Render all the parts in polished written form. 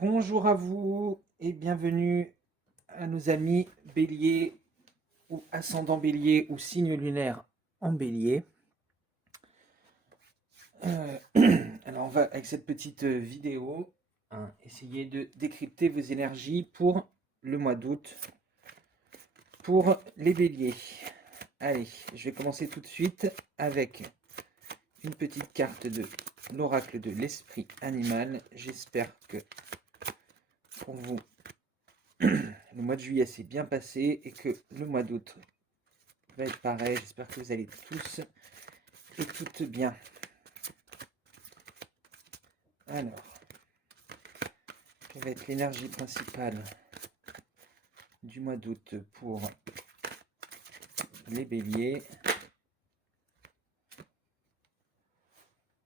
Bonjour à vous et bienvenue à nos amis Bélier ou ascendant Bélier ou signe lunaire en Bélier. Alors on va avec cette petite vidéo essayer de décrypter vos énergies pour le mois d'août pour les Béliers. Allez, je vais commencer tout de suite avec une petite carte de l'oracle de l'esprit animal. J'espère que pour vous le mois de juillet s'est bien passé et que le mois d'août va être pareil. J'espère que vous allez tous et toutes bien. Alors, quelle va être l'énergie principale du mois d'août pour les béliers?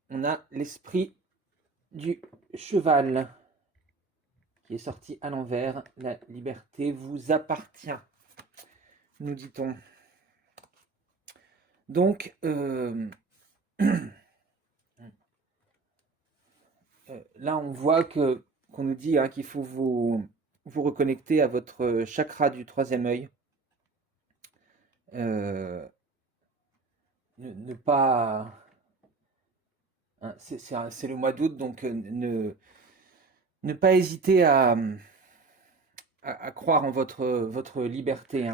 On a l'esprit du cheval qui est sorti à l'envers. La liberté vous appartient, nous dit-on. Donc, là, on voit qu'on nous dit qu'il faut vous reconnecter à votre chakra du troisième œil. Ne pas... c'est le mois d'août, donc ne pas hésiter à croire en votre liberté.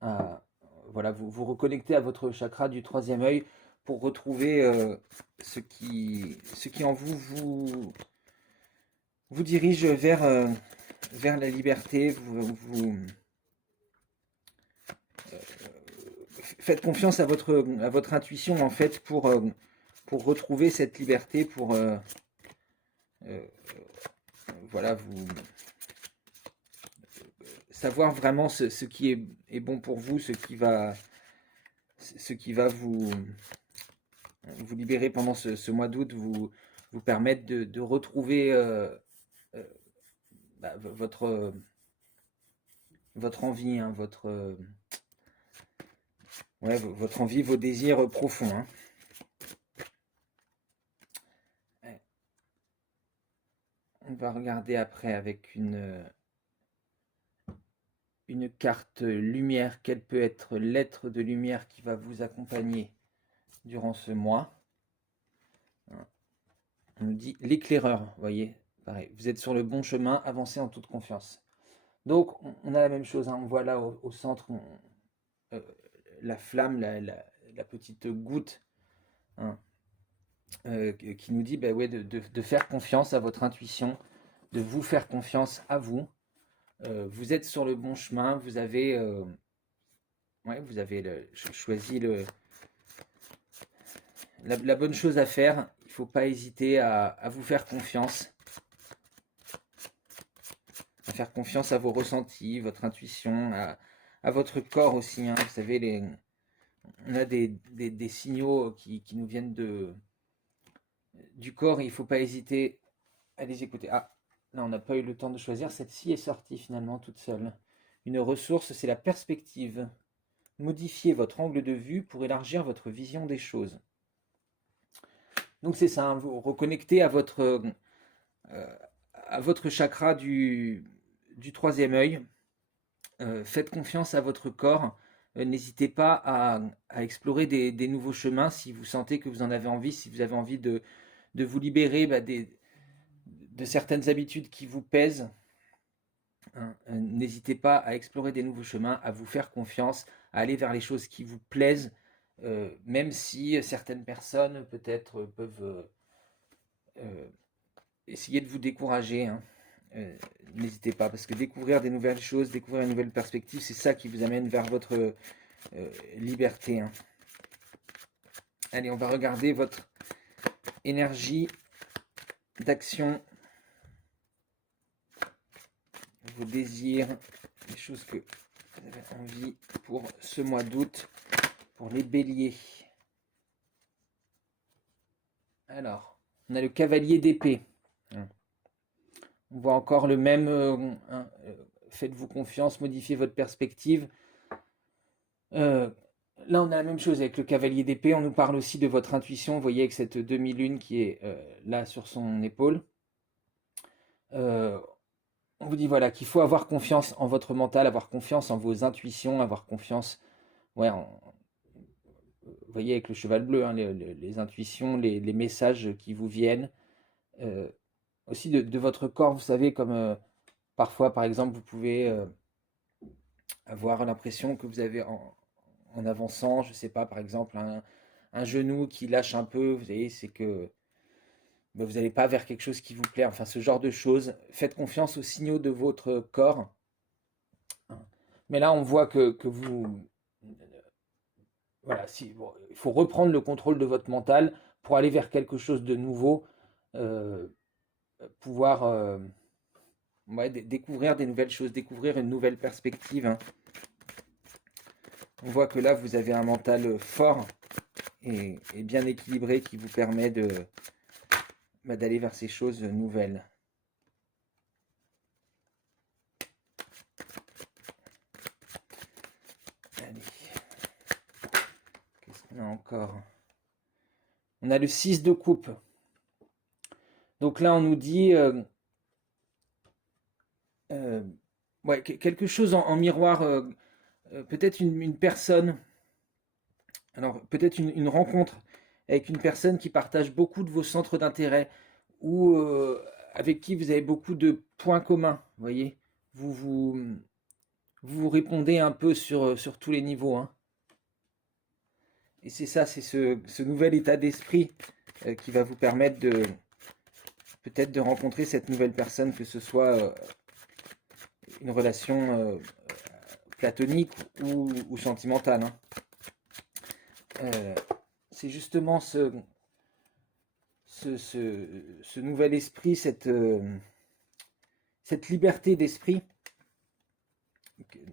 Voilà, vous reconnecter à votre chakra du troisième œil pour retrouver ce qui en vous dirige vers la liberté. Faites confiance à votre intuition en fait pour retrouver cette liberté, pour voilà, vous savoir vraiment ce qui est bon pour vous, ce qui va vous libérer pendant ce mois d'août, vous permettre de retrouver euh, votre envie, votre envie, vos désirs profonds. Ouais. On va regarder après avec une carte lumière, quelle peut être l'être de lumière qui va vous accompagner durant ce mois. On nous dit l'éclaireur, vous voyez, pareil, vous êtes sur le bon chemin, avancez en toute confiance. Donc on a la même chose, on voit là au centre la flamme, la petite goutte hein, qui nous dit ouais, de faire confiance à votre intuition, de vous faire confiance à vous. Vous êtes sur le bon chemin, vous avez choisi la bonne chose à faire. Il ne faut pas hésiter à vous faire confiance, à faire confiance à vos ressentis, votre intuition, à votre corps aussi. Vous savez, on a des signaux qui nous viennent du corps. Il ne faut pas hésiter à les écouter. Ah, là, on n'a pas eu le temps de choisir. Celle-ci est sortie finalement toute seule. Une ressource, c'est la perspective. Modifiez votre angle de vue pour élargir votre vision des choses. Donc c'est ça, vous reconnectez à votre chakra du troisième œil. Faites confiance à votre corps. N'hésitez pas à explorer des nouveaux chemins si vous sentez que vous en avez envie, si vous avez envie de vous libérer de certaines habitudes qui vous pèsent. N'hésitez pas à explorer des nouveaux chemins, à vous faire confiance, à aller vers les choses qui vous plaisent, même si certaines personnes peut-être peuvent essayer de vous décourager. N'hésitez pas, parce que découvrir des nouvelles choses, découvrir une nouvelle perspective, c'est ça qui vous amène vers votre liberté. Allez, on va regarder votre énergie d'action, vos désirs, les choses que vous avez envie pour ce mois d'août, pour les béliers. Alors, on a le cavalier d'épée. On voit encore le même, faites-vous confiance, modifiez votre perspective. Là, on a la même chose avec le cavalier d'épée. On nous parle aussi de votre intuition. Vous voyez avec cette demi-lune qui est là sur son épaule. On vous dit voilà qu'il faut avoir confiance en votre mental, avoir confiance en vos intuitions, avoir confiance, ouais, vous voyez avec le cheval bleu, hein, les intuitions, les messages qui vous viennent, euh, aussi de votre corps, vous savez, comme parfois, par exemple, vous pouvez avoir l'impression que vous avez en avançant, je sais pas, par exemple, un genou qui lâche un peu, vous voyez, c'est que ben, vous n'allez pas vers quelque chose qui vous plaît, enfin ce genre de choses. Faites confiance aux signaux de votre corps. Mais là, on voit que vous, voilà, si, bon, il faut reprendre le contrôle de votre mental pour aller vers quelque chose de nouveau, euh, pouvoir ouais, découvrir des nouvelles choses, découvrir une nouvelle perspective, hein. On voit que là, vous avez un mental fort et bien équilibré qui vous permet d'aller vers ces choses nouvelles. Allez, qu'est-ce qu'on a encore? On a le 6 de coupe. Donc là, on nous dit euh, ouais, quelque chose en miroir, peut-être une personne, alors peut-être une rencontre avec une personne qui partage beaucoup de vos centres d'intérêt ou avec qui vous avez beaucoup de points communs, vous voyez. Vous vous, vous répondez un peu sur tous les niveaux, hein. Et c'est ça, c'est ce nouvel état d'esprit qui va vous permettre de peut-être de rencontrer cette nouvelle personne, que ce soit une relation platonique ou sentimentale, hein. Euh, c'est justement ce nouvel esprit, cette liberté d'esprit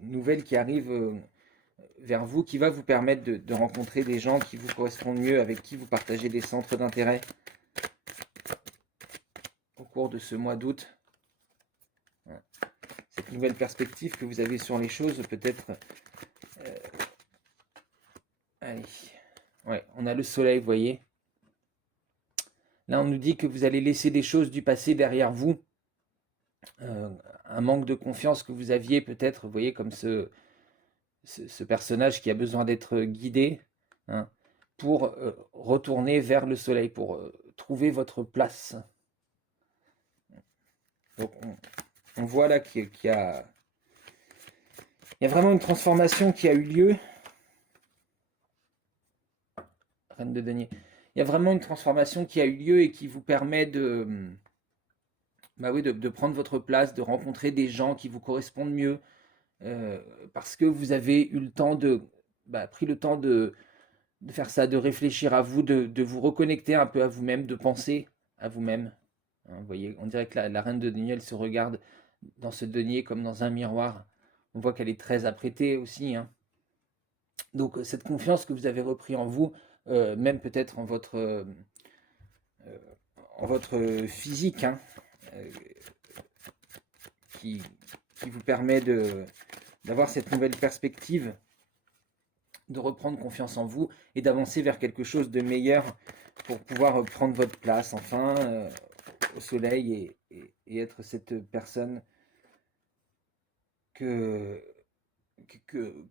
nouvelle qui arrive vers vous, qui va vous permettre de rencontrer des gens qui vous correspondent mieux, avec qui vous partagez des centres d'intérêt au cours de ce mois d'août. Cette nouvelle perspective que vous avez sur les choses, peut-être... allez, ouais, on a le soleil, vous voyez. Là, on nous dit que vous allez laisser des choses du passé derrière vous. Un manque de confiance que vous aviez peut-être, vous voyez, comme ce personnage qui a besoin d'être guidé, hein, pour retourner vers le soleil, pour trouver votre place. Donc on voit là qu'il y a vraiment une transformation qui a eu lieu. Reine de denier. Il y a vraiment une transformation qui a eu lieu et qui vous permet bah oui, de prendre votre place, de rencontrer des gens qui vous correspondent mieux, euh, parce que vous avez eu le temps pris le temps de faire ça, de réfléchir à vous, de vous reconnecter un peu à vous-même, de penser à vous-même, hein. Vous voyez, on dirait que la reine de denier, elle se regarde dans ce denier comme dans un miroir. On voit qu'elle est très apprêtée aussi, hein. Donc cette confiance que vous avez repris en vous, même peut-être en votre physique, hein, euh, qui, qui vous permet d'avoir cette nouvelle perspective, de reprendre confiance en vous et d'avancer vers quelque chose de meilleur pour pouvoir prendre votre place enfin au soleil et être cette personne que, que,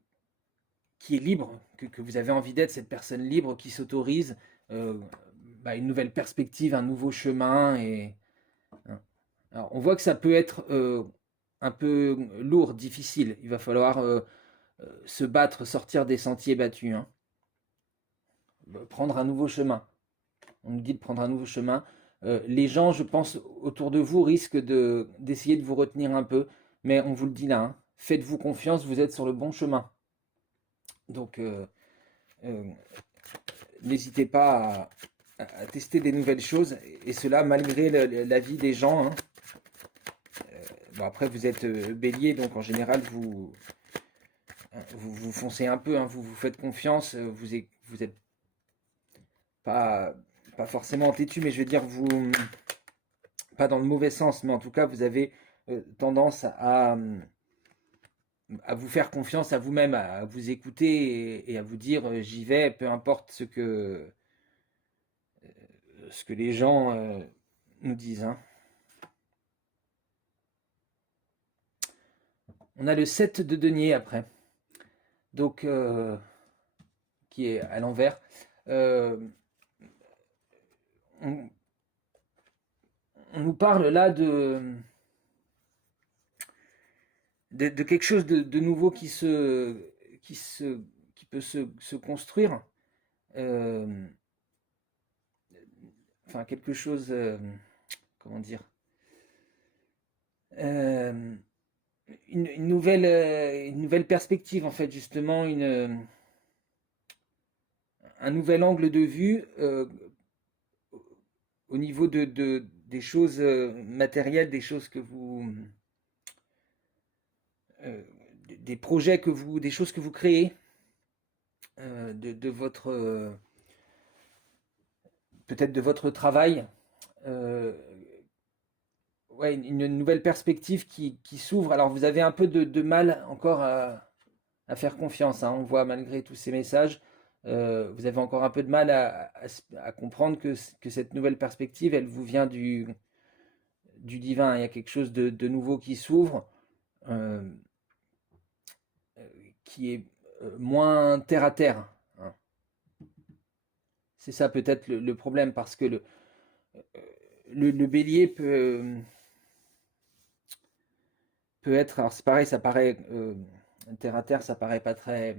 qui est libre, que vous avez envie d'être, cette personne libre qui s'autorise euh, une nouvelle perspective, un nouveau chemin. Hein. Alors, on voit que ça peut être un peu lourd, difficile. Il va falloir se battre, sortir des sentiers battus, hein. Prendre un nouveau chemin. On nous dit de prendre un nouveau chemin. Les gens, je pense, autour de vous risquent d'essayer de vous retenir un peu, mais on vous le dit là, hein, faites-vous confiance, vous êtes sur le bon chemin. Donc, euh, n'hésitez pas à tester des nouvelles choses, et cela malgré l'avis des gens, hein. Bon, après, vous êtes bélier, donc en général, vous foncez un peu, hein, vous vous faites confiance, vous êtes pas, pas forcément têtu, mais je veux dire, pas dans le mauvais sens, mais en tout cas, vous avez tendance à vous faire confiance à vous-même, à vous écouter et à vous dire j'y vais, peu importe ce que les gens nous disent, hein. On a le 7 de denier après, donc qui est à l'envers. On, on nous parle là de quelque chose de nouveau qui, se, qui peut se construire. Euh, enfin, quelque chose, comment dire, euh, une nouvelle perspective, en fait, justement, un nouvel angle de vue au niveau des choses matérielles, des choses que vous, euh, des projets que vous, des choses que vous créez, de votre, peut-être de votre travail, euh, ouais, une nouvelle perspective qui s'ouvre. Alors vous avez un peu de mal encore à faire confiance, hein. On voit malgré tous ces messages, vous avez encore un peu de mal à comprendre que cette nouvelle perspective, elle vous vient du divin. Il y a quelque chose de nouveau qui s'ouvre, euh, qui est moins terre à terre, hein. C'est ça peut-être le problème, parce que le bélier peut être, alors c'est pareil, ça paraît terre à terre, ça paraît pas très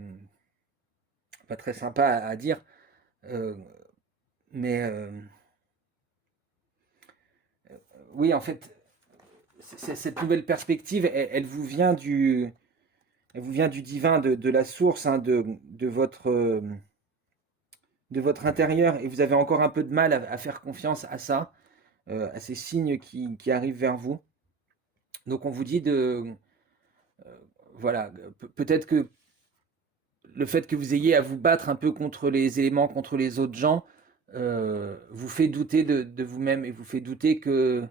sympa à dire, euh, mais oui, en fait, cette nouvelle perspective, elle vous vient du divin, de la source, hein, de votre intérieur, et vous avez encore un peu de mal à faire confiance à ça, à ces signes qui arrivent vers vous. Donc on vous dit voilà, peut-être que le fait que vous ayez à vous battre un peu contre les éléments, contre les autres gens, vous fait douter de vous-même, et vous fait douter que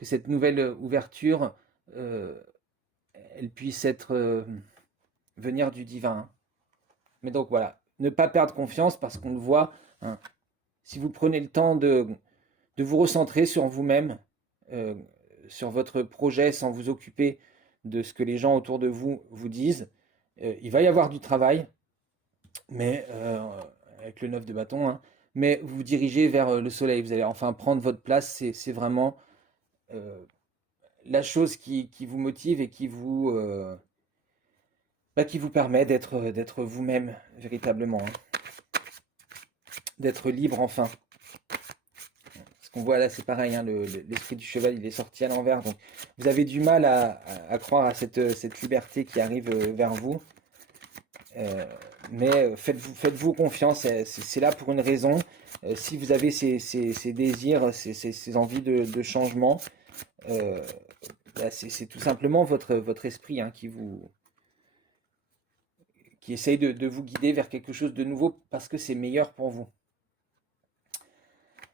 cette nouvelle ouverture, euh, elle puisse venir du divin. Mais donc voilà, ne pas perdre confiance, parce qu'on le voit, hein, si vous prenez le temps de vous recentrer sur vous-même, euh, sur votre projet, sans vous occuper de ce que les gens autour de vous vous disent, il va y avoir du travail, mais avec le 9 de bâton, hein, mais vous vous dirigez vers le soleil, vous allez enfin prendre votre place. C'est vraiment euh, la chose qui vous motive et qui vous permet d'être vous-même véritablement, hein, d'être libre enfin. Ce qu'on voit là, c'est pareil, hein, l'esprit du cheval, il est sorti à l'envers, donc vous avez du mal à croire à cette liberté qui arrive vers vous. Euh, mais faites-vous confiance, c'est là pour une raison. Si vous avez ces désirs, ces envies de changement, euh, bah, c'est tout simplement votre esprit, hein, qui essaye de vous guider vers quelque chose de nouveau, parce que c'est meilleur pour vous.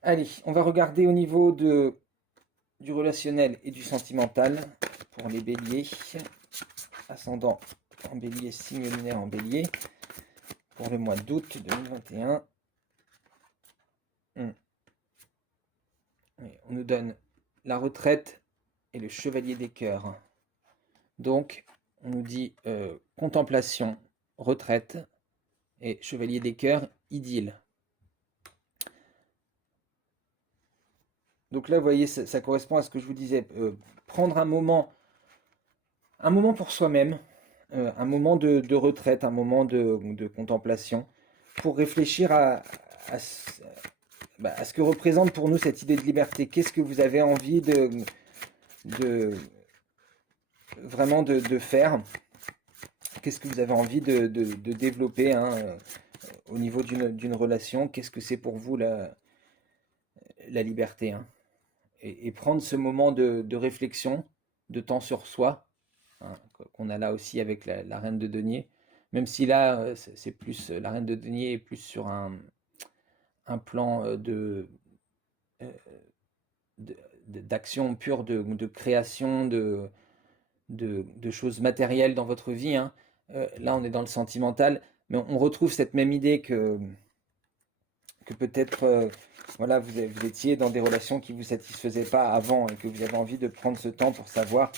Allez, on va regarder au niveau du relationnel et du sentimental pour les béliers. Ascendant en bélier, signe lunaire en bélier, pour le mois d'août 2021. On nous donne la retraite et le chevalier des cœurs. Donc, on nous dit contemplation, retraite, et chevalier des cœurs, idylle. Donc là, vous voyez, ça correspond à ce que je vous disais. Prendre un moment pour soi-même, un moment de retraite, un moment de contemplation, pour réfléchir à ce que représente pour nous cette idée de liberté. Qu'est-ce que vous avez envie de vraiment de faire? Qu'est-ce que vous avez envie de développer, hein, au niveau d'une relation? Qu'est-ce que c'est pour vous la liberté, hein? Et prendre ce moment de réflexion, de temps sur soi, hein, qu'on a là aussi avec la reine de denier. Même si là, c'est plus, la reine de denier est plus sur un plan euh, d'action pure, de création, de choses matérielles dans votre vie, hein. Là, on est dans le sentimental, mais on retrouve cette même idée que peut-être voilà, vous étiez dans des relations qui ne vous satisfaisaient pas avant, et que vous avez envie de prendre ce temps pour savoir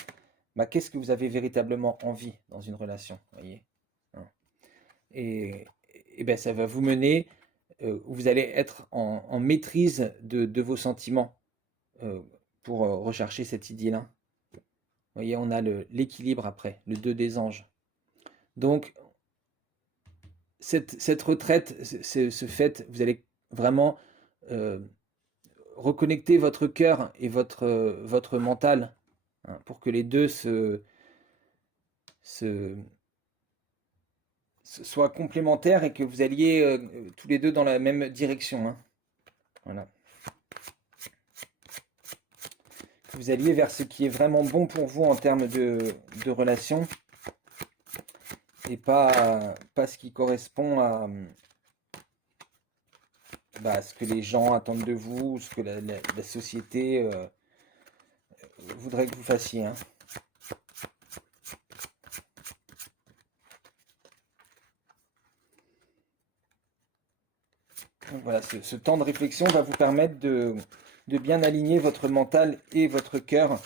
bah, qu'est-ce que vous avez véritablement envie dans une relation, voyez? Hein. Et, et ben, ça va vous mener, vous allez être en maîtrise de vos sentiments pour rechercher cette idylle. Vous voyez, on a l'équilibre après, le 2 des anges. Donc, cette retraite, ce fait, vous allez vraiment euh, reconnecter votre cœur et votre mental, hein, pour que les deux se, soient complémentaires et que vous alliez tous les deux dans la même direction. Hein. Voilà. Que vous alliez vers ce qui est vraiment bon pour vous en termes de relation et pas ce qui correspond à ce que les gens attendent de vous, ou ce que la société voudrait que vous fassiez. Hein. Donc voilà, ce temps de réflexion va vous permettre de bien aligner votre mental et votre cœur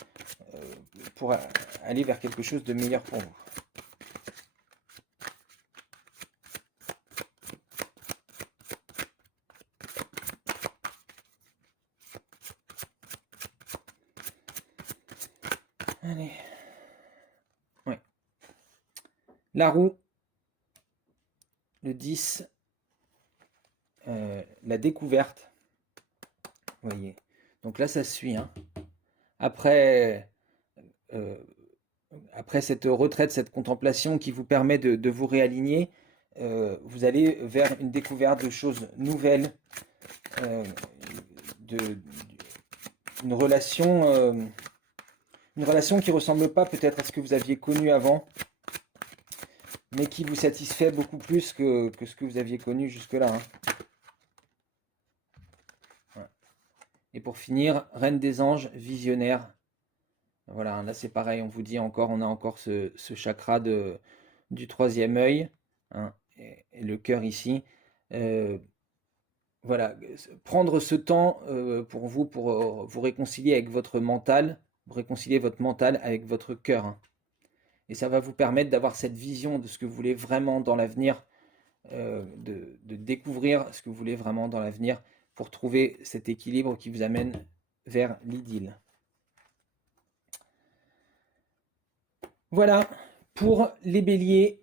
pour aller vers quelque chose de meilleur pour vous. Allez. Ouais. La roue, le 10, la découverte. Vous voyez. Donc là, ça suit. Hein. Après, après cette retraite, cette contemplation qui vous permet de vous réaligner, vous allez vers une découverte de choses nouvelles, euh, de, une relation qui ne ressemble pas peut-être à ce que vous aviez connu avant, mais qui vous satisfait beaucoup plus que ce que vous aviez connu jusque-là. Hein. Ouais. Et pour finir, Reine des Anges, visionnaire. Voilà, là c'est pareil, on vous dit encore, on a encore ce chakra du troisième œil, hein, et le cœur ici. Euh, voilà, prendre ce temps pour vous, pour vous réconcilier avec votre mental, vous réconcilier votre mental avec votre cœur. Hein. Et ça va vous permettre d'avoir cette vision de ce que vous voulez vraiment dans l'avenir, de découvrir ce que vous voulez vraiment dans l'avenir pour trouver cet équilibre qui vous amène vers l'idylle. Voilà pour les béliers.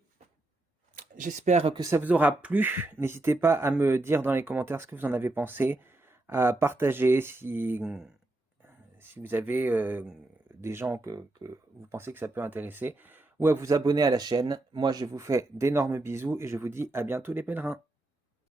J'espère que ça vous aura plu. N'hésitez pas à me dire dans les commentaires ce que vous en avez pensé, à partager si vous avez des gens que vous pensez que ça peut intéresser, ou à vous abonner à la chaîne. Moi, je vous fais d'énormes bisous et je vous dis à bientôt les pèlerins.